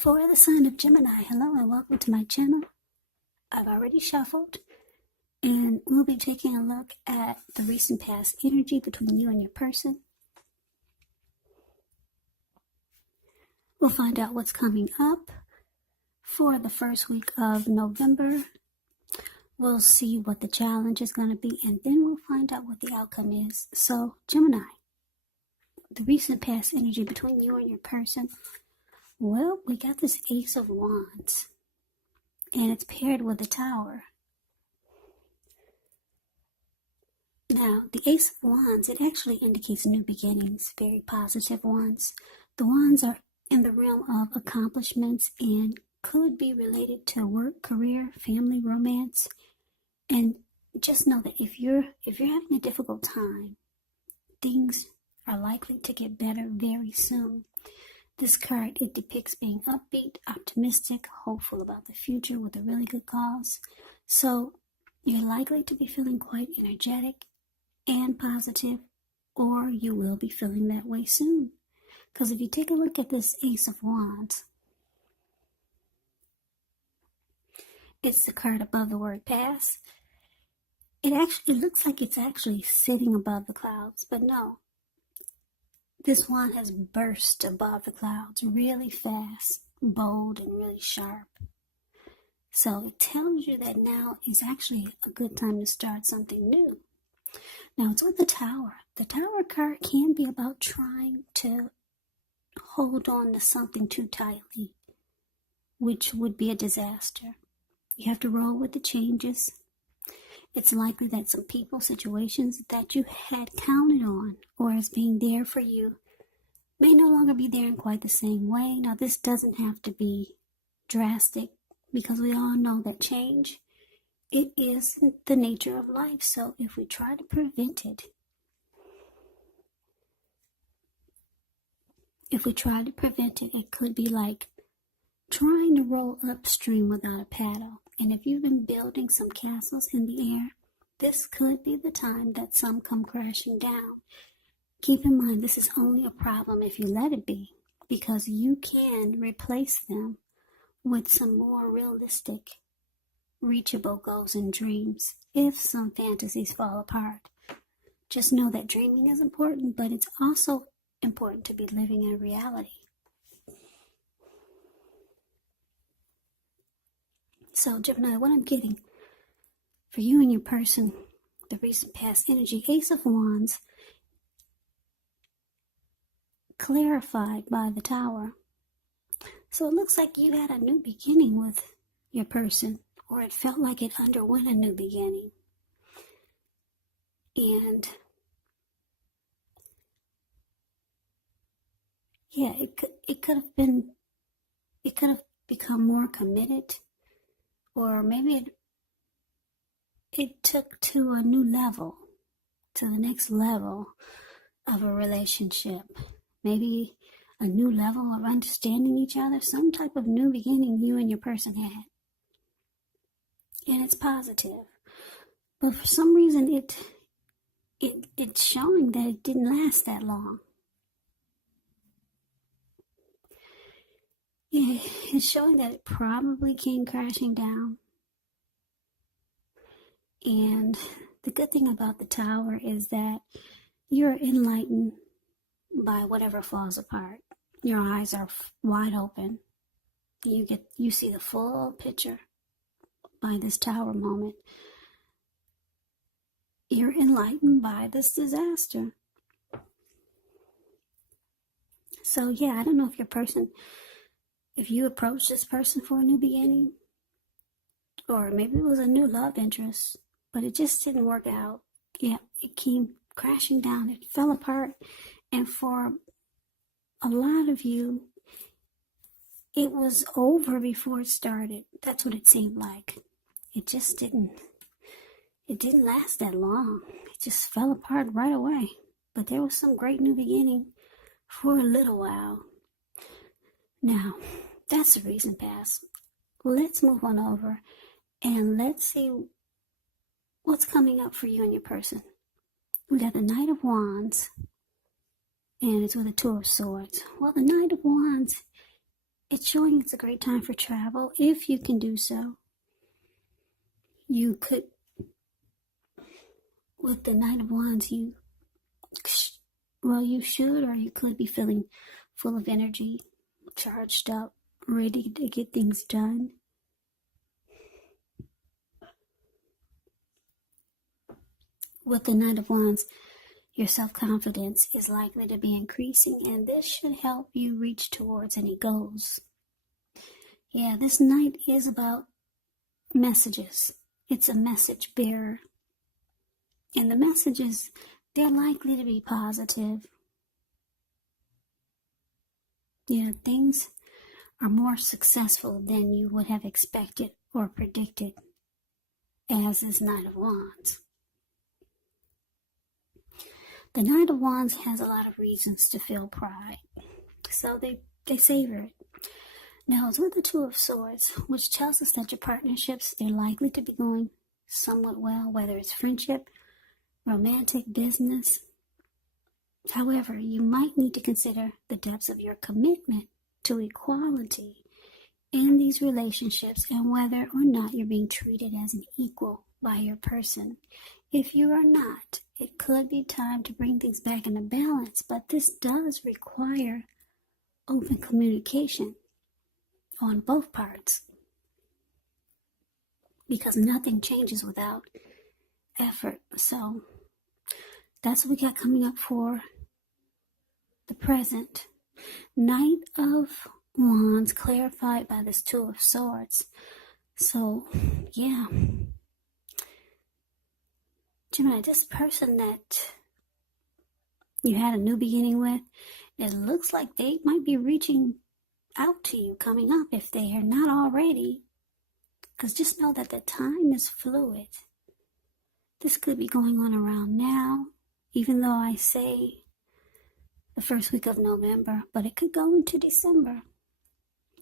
For the sign of Gemini, hello and welcome to my channel. I've already shuffled and we'll be taking a look at the recent past energy between you and your person. We'll find out what's coming up for the first week of November. We'll see what the challenge is going to be, and then we'll find out what the outcome is. So, Gemini, the recent past energy between you and your person. Well, we got this Ace of Wands, and it's paired with the Tower. Now, the Ace of Wands, it actually indicates new beginnings, very positive ones. The Wands are in the realm of accomplishments and could be related to work, career, family, romance. And just know that if you're having a difficult time, things are likely to get better very soon. This card, it depicts being upbeat, optimistic, hopeful about the future with a really good cause. So you're likely to be feeling quite energetic and positive, or you will be feeling that way soon. Because if you take a look at this Ace of Wands, it's the card above the word pass. It looks like it's actually sitting above the clouds, but no. This wand has burst above the clouds really fast, bold, and really sharp. So it tells you that now is actually a good time to start something new. Now it's with the Tower. The Tower card can be about trying to hold on to something too tightly, which would be a disaster. You have to roll with the changes. It's likely that some people, situations that you had counted on or as being there for you may no longer be there in quite the same way. Now, this doesn't have to be drastic because we all know that change, it is the nature of life. So if we try to prevent it, it could be like trying to roll upstream without a paddle. And if you've been building some castles in the air, this could be the time that some come crashing down. Keep in mind, this is only a problem if you let it be, because you can replace them with some more realistic, reachable goals and dreams if some fantasies fall apart. Just know that dreaming is important, but it's also important to be living in reality. So, Gemini, what I'm getting for you and your person, the recent past energy, Ace of Wands, clarified by the Tower. So it looks like you had a new beginning with your person, or it felt like it underwent a new beginning. And yeah, it could have become more committed. Or maybe it took to a new level, to the next level of a relationship. Maybe a new level of understanding each other, some type of new beginning you and your person had. And it's positive. But for some reason, it's showing that it didn't last that long. Yeah, it's showing that it probably came crashing down. And the good thing about the Tower is that you're enlightened by whatever falls apart. Your eyes are wide open. You see the full picture by this Tower moment. You're enlightened by this disaster. So yeah, I don't know if you approach this person for a new beginning, or maybe it was a new love interest, but it just didn't work out. Yeah, it came crashing down. It fell apart. And for a lot of you, it was over before it started. That's what it seemed like. It didn't last that long. It just fell apart right away. But there was some great new beginning for a little while. Now, that's the recent past. Let's move on over and let's see what's coming up for you and your person. We got the Knight of Wands, and it's with a Two of Swords. Well, the Knight of Wands, It's showing it's a great time for travel if you can do so. You could, with the Knight of Wands, you should, or you could be feeling full of energy, charged up, ready to get things done. With the Knight of Wands, your self-confidence is likely to be increasing, and this should help you reach towards any goals. Yeah, this Knight is about messages. It's a message bearer. And the messages, they're likely to be positive. Yeah, things are more successful than you would have expected or predicted as this Knight of Wands. The Knight of Wands has a lot of reasons to feel pride, so they savor it. Now, it's with the Two of Swords, which tells us that your partnerships, they're likely to be going somewhat well, whether it's friendship, romantic, business. However, you might need to consider the depths of your commitment to equality in these relationships and whether or not you're being treated as an equal by your person. If you are not, it could be time to bring things back into balance, but this does require open communication on both parts, because nothing changes without effort. So that's what we got coming up for the present. Knight of Wands clarified by this Two of Swords. So yeah, Gemini, this person that you had a new beginning with, it looks like they might be reaching out to you coming up if they are not already. Because just know that the time is fluid. This could be going on around now, even though I say the first week of November, but it could go into December.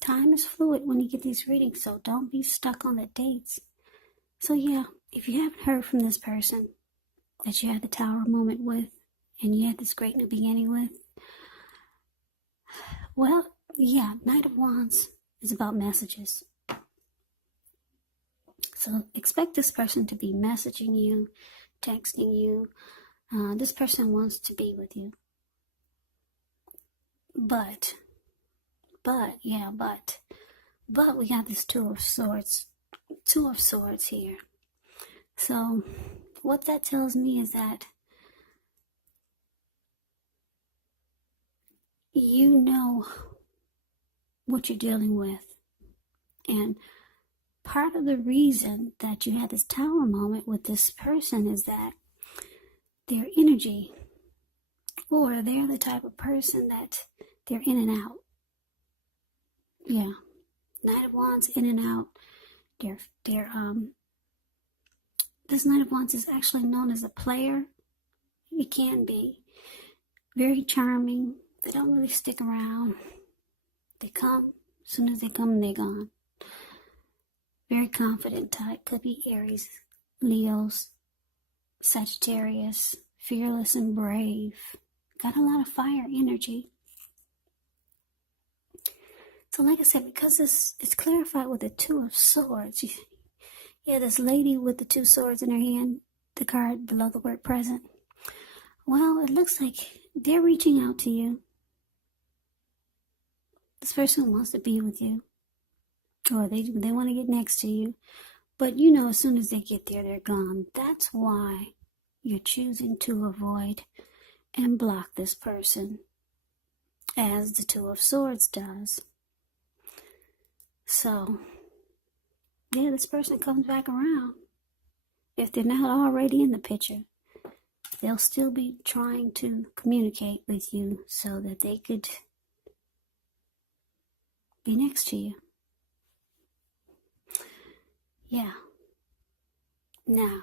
Time is fluid when you get these readings, so don't be stuck on the dates. So yeah, if you haven't heard from this person that you had the Tower moment with, and you had this great new beginning with, well, yeah, Knight of Wands is about messages. So expect this person to be messaging you, texting you. This person wants to be with you. But we got this Two of Swords here. So what that tells me is that you know what you're dealing with. And part of the reason that you had this Tower moment with this person is that their energy, or they're the type of person that they're in and out. Yeah. Knight of Wands, in and out. This Knight of Wands is actually known as a player. It can be very charming. They don't really stick around. They come. As soon as they come, they're gone. Very confident type. Could be Aries, Leos, Sagittarius. Fearless and brave. Got a lot of fire energy. So like I said, because it's clarified with the Two of Swords. Yeah, this lady with the two swords in her hand, the card below the word present. Well, it looks like they're reaching out to you. This person wants to be with you. Or they want to get next to you. But you know, as soon as they get there, they're gone. That's why you're choosing to avoid and block this person, as the Two of Swords does. So, yeah, this person comes back around. If they're not already in the picture, they'll still be trying to communicate with you so that they could be next to you. Yeah. Now,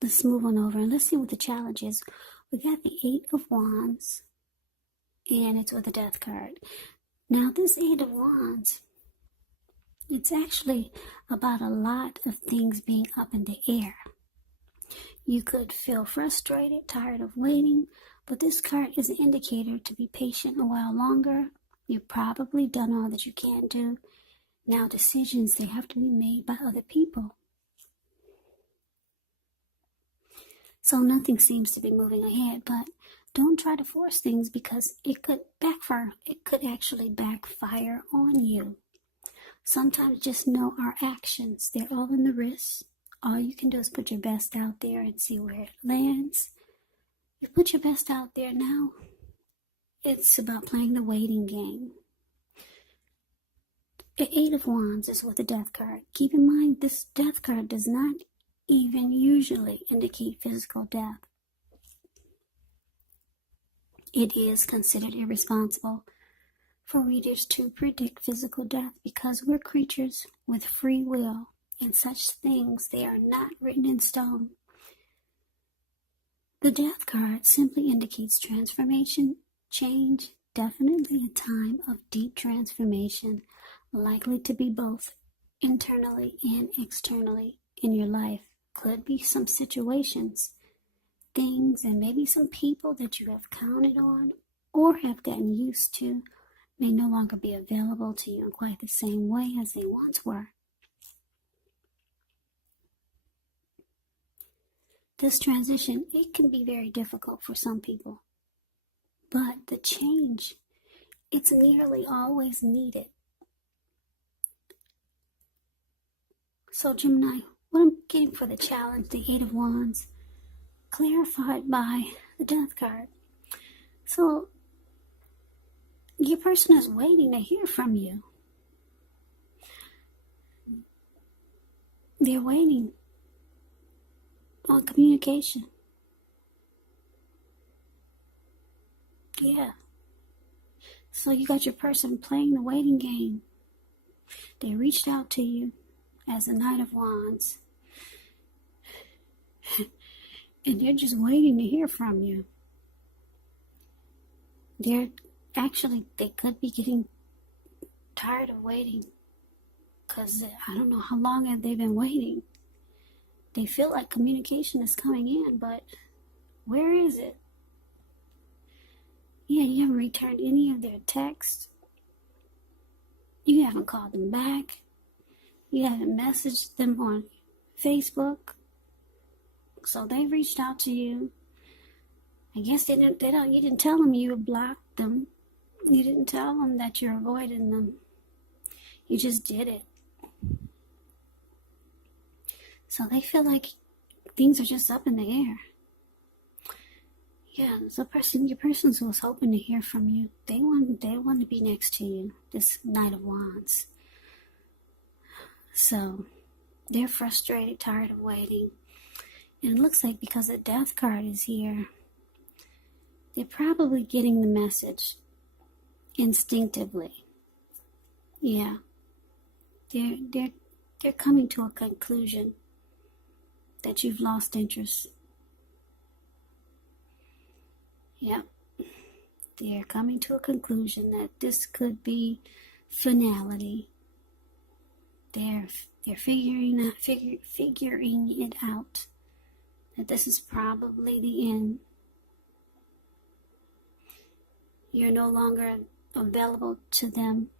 let's move on over and let's see what the challenge is. We got the Eight of Wands, and it's with the Death card. Now, this Eight of Wands, it's actually about a lot of things being up in the air. You could feel frustrated, tired of waiting, but this card is an indicator to be patient a while longer You've probably done all that you can do. Now decisions, they have to be made by other people. So nothing seems to be moving ahead, but don't try to force things because it could backfire. It could actually backfire on you. Sometimes just know our actions. They're all in the wrist. All you can do is put your best out there and see where it lands. You put your best out there now. It's about playing the waiting game. The Eight of Wands is with the Death card. Keep in mind, this Death card does not even usually indicate physical death. It is considered irresponsible for readers to predict physical death because we're creatures with free will, and such things, they are not written in stone. The Death card simply indicates transformation, change, definitely a time of deep transformation, likely to be both internally and externally in your life. Could be some situations, things, and maybe some people that you have counted on or have gotten used to may no longer be available to you in quite the same way as they once were. This transition, it can be very difficult for some people, but the change, it's nearly always needed. So Gemini, what I'm getting for the challenge, the Eight of Wands, clarified by the Death card. So your person is waiting to hear from you. They're waiting on communication. Yeah. So you got your person playing the waiting game. They reached out to you as the Knight of Wands. And they're just waiting to hear from you. They could be getting tired of waiting. Because I don't know how long have they been waiting. They feel like communication is coming in, but where is it? Yeah, you haven't returned any of their texts. You haven't called them back. You haven't messaged them on Facebook. So they reached out to you. I guess you didn't tell them you blocked them. You didn't tell them that you're avoiding them. You just did it. So they feel like things are just up in the air. Yeah, your person was hoping to hear from you. They want to be next to you, this Knight of Wands. So they're frustrated, tired of waiting. And it looks like because the Death card is here, they're probably getting the message instinctively. Yeah. They're coming to a conclusion that you've lost interest. Yep. They're coming to a conclusion that this could be finality. They're figuring it out. That this is probably the end. You're no longer available to them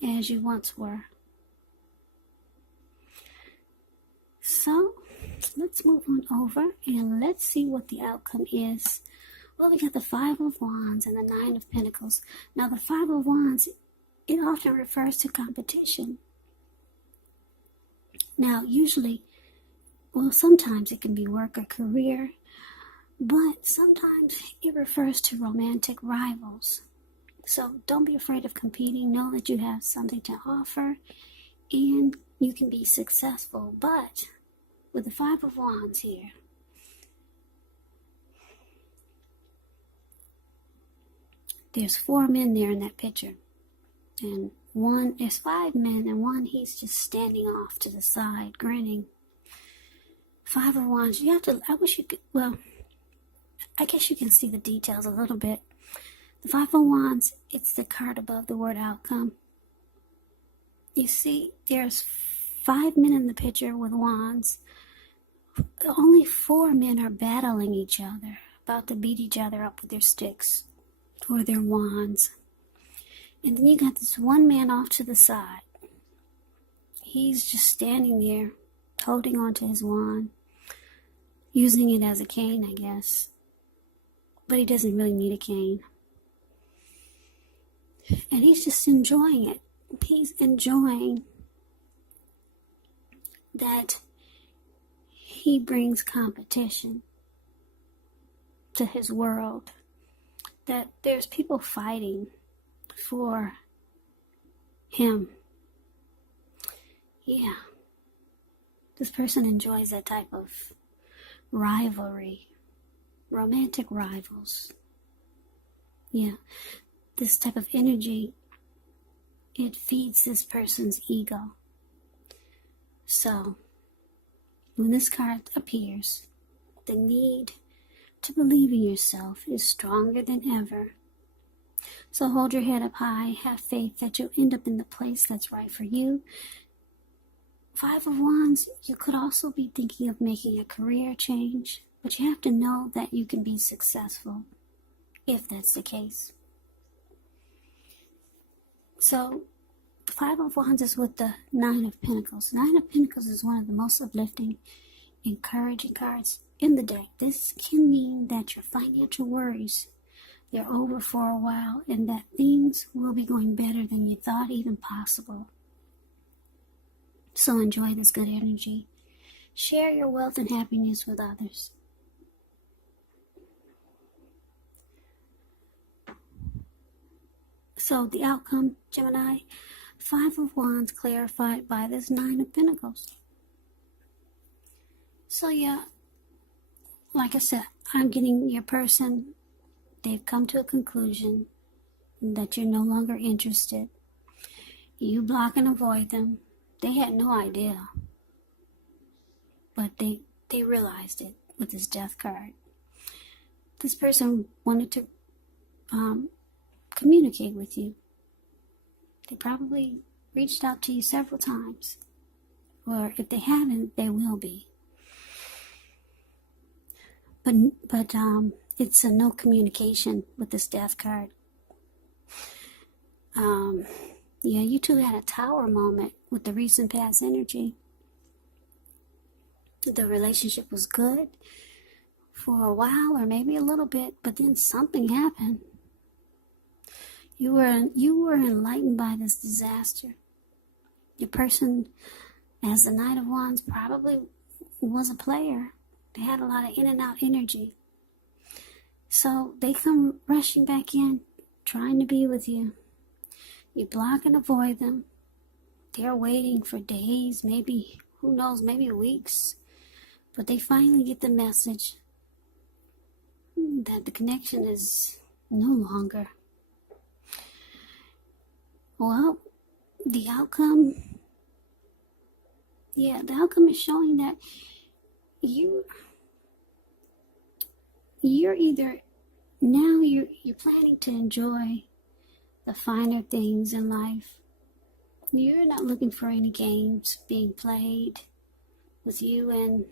as you once were. So, let's move on over and let's see what the outcome is. Well, we got the Five of Wands and the Nine of Pentacles. Now, the Five of Wands, it often refers to competition. Now, sometimes it can be work or career, but sometimes it refers to romantic rivals. So don't be afraid of competing. Know that you have something to offer and you can be successful. But with the Five of Wands here, there's 4 men there in that picture. And there's 5 men, and one, he's just standing off to the side, grinning. Five of Wands, I guess you can see the details a little bit. The Five of Wands, it's the card above the word outcome. You see, there's 5 men in the picture with wands. Only 4 men are battling each other, about to beat each other up with their sticks or their wands. And then you got this one man off to the side. He's just standing there, holding onto his wand, using it as a cane, I guess. But he doesn't really need a cane. And he's just enjoying it. He's enjoying that he brings competition to his world. That there's people fighting for him. Yeah. This person enjoys that type of rivalry. Romantic rivals. Yeah. This type of energy, it feeds this person's ego. So, when this card appears, the need to believe in yourself is stronger than ever. So hold your head up high, have faith that you'll end up in the place that's right for you. 5 of Wands, you could also be thinking of making a career change, but you have to know that you can be successful if that's the case. So, 5 of Wands is with the 9 of Pentacles. 9 of Pentacles is one of the most uplifting, encouraging cards in the deck. This can mean that your financial worries, they're over for a while, and that things will be going better than you thought even possible. So enjoy this good energy. Share your wealth and happiness with others. So the outcome, Gemini, 5 of Wands clarified by this 9 of Pentacles. So yeah, like I said, I'm getting your person, they've come to a conclusion that you're no longer interested. You block and avoid them. They had no idea, but they realized it with this death card. This person wanted to communicate with you. They probably reached out to you several times, or if they haven't, they will be. But it's a no communication with this death card. Yeah, you two had a tower moment with the recent past energy. The relationship was good for a while, or maybe a little bit, but then something happened. You were enlightened by this disaster. Your person, as the Knight of Wands, probably was a player. They had a lot of in and out energy. So they come rushing back in, trying to be with you. You block and avoid them. They're waiting for days, maybe, who knows, maybe weeks. But they finally get the message that the connection is no longer. Well, the outcome is showing that you're either, now you're planning to enjoy the finer things in life. You're not looking for any games being played with you and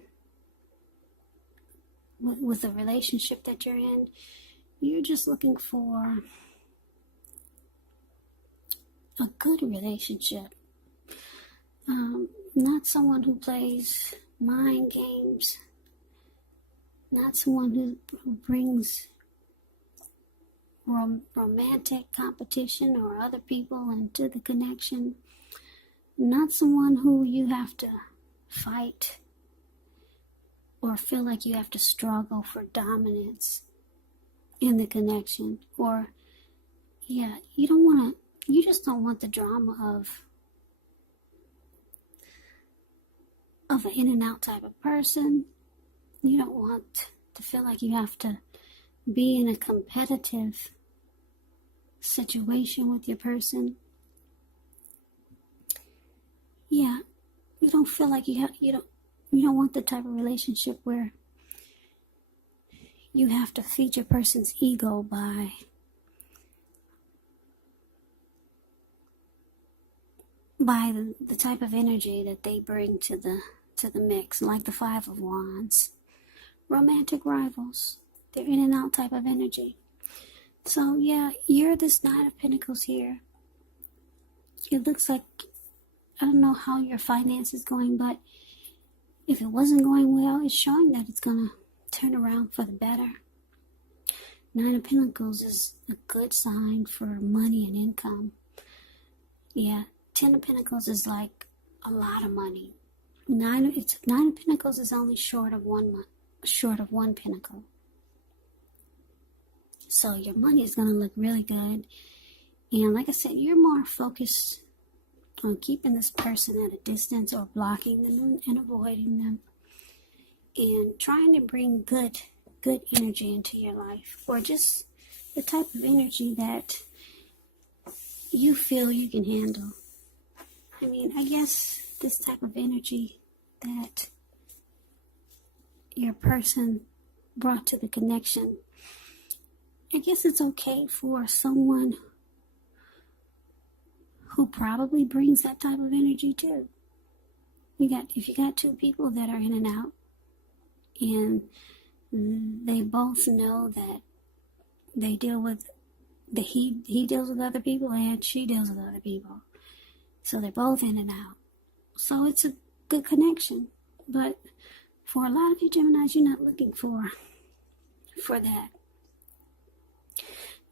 with the relationship that you're in. You're just looking for a good relationship. Not someone who plays mind games. Not someone who brings romantic competition or other people into the connection. Not someone who you have to fight or feel like you have to struggle for dominance in the connection. Or, yeah, you just don't want the drama of an in and out type of person. You don't want to feel like you have to be in a competitive situation with your person. Yeah, you don't feel like you don't want the type of relationship where you have to feed your person's ego by the type of energy that they bring to the mix, like the 5 of Wands. Romantic rivals. They're in and out type of energy. So yeah, you're this Knight of Pentacles here. it looks like, I don't know how your finance is going, but if it wasn't going well, it's showing that it's going to turn around for the better. 9 of Pentacles is a good sign for money and income. Yeah, 10 of Pentacles is like a lot of money. 9 of Pentacles is only short of one pentacle. So your money is going to look really good. And like I said, you're more focused on keeping this person at a distance or blocking them and avoiding them. And trying to bring good energy into your life. Or just the type of energy that you feel you can handle. I mean, I guess this type of energy that your person brought to the connection, I guess it's okay for someone who probably brings that type of energy too. If you got two people that are in and out, and they both know that they deal with he deals with other people and she deals with other people, so they're both in and out. So it's a good connection. But for a lot of you Geminis, you're not looking for that.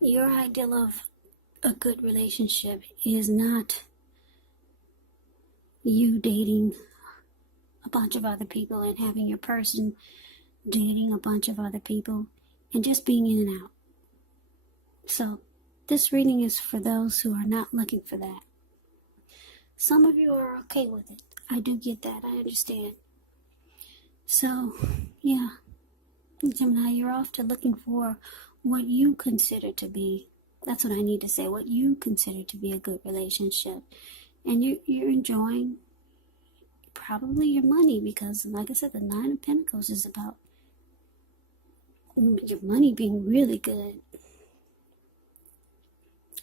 Your ideal of a good relationship is not you dating a bunch of other people and having your person dating a bunch of other people and just being in and out. So this reading is for those who are not looking for that. Some of you are okay with it. I do get that. I understand. So, yeah, Gemini, you're off to looking for what you consider to be, that's what I need to say, what you consider to be a good relationship. And you're enjoying probably your money because, like I said, the 9 of Pentacles is about your money being really good.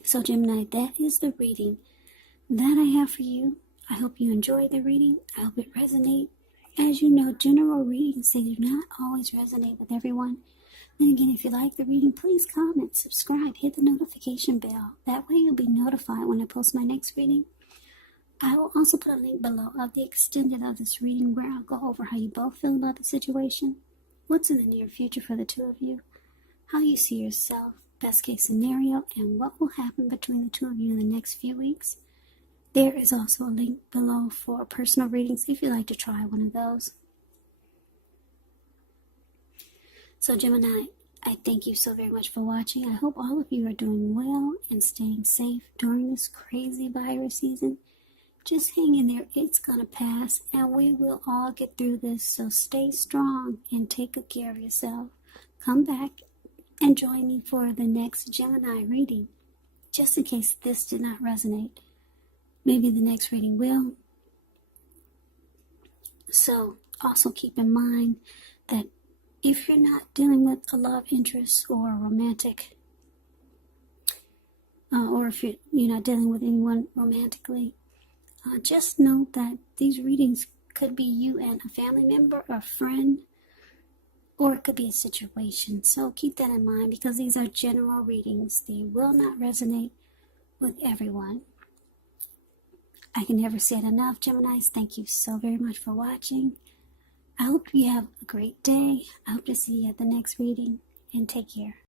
So, Gemini, that is the reading that I have for you. I hope you enjoy the reading. I hope it resonates. As you know, general readings, they do not always resonate with everyone. Then again, if you like the reading, please comment, subscribe, hit the notification bell. That way you'll be notified when I post my next reading. I will also put a link below of the extended of this reading where I'll go over how you both feel about the situation, what's in the near future for the two of you, how you see yourself, best case scenario, and what will happen between the two of you in the next few weeks. There is also a link below for personal readings if you'd like to try one of those. So Gemini, I thank you so very much for watching. I hope all of you are doing well and staying safe during this crazy virus season. Just hang in there. It's going to pass and we will all get through this. So stay strong and take good care of yourself. Come back and join me for the next Gemini reading. Just in case this did not resonate. Maybe the next reading will. So also keep in mind that if you're not dealing with a love interest or a romantic, or if you're not dealing with anyone romantically, just note that these readings could be you and a family member or a friend, or it could be a situation. So keep that in mind because these are general readings. They will not resonate with everyone. I can never say it enough, Geminis. Thank you so very much for watching. I hope you have a great day. I hope to see you at the next reading, and take care.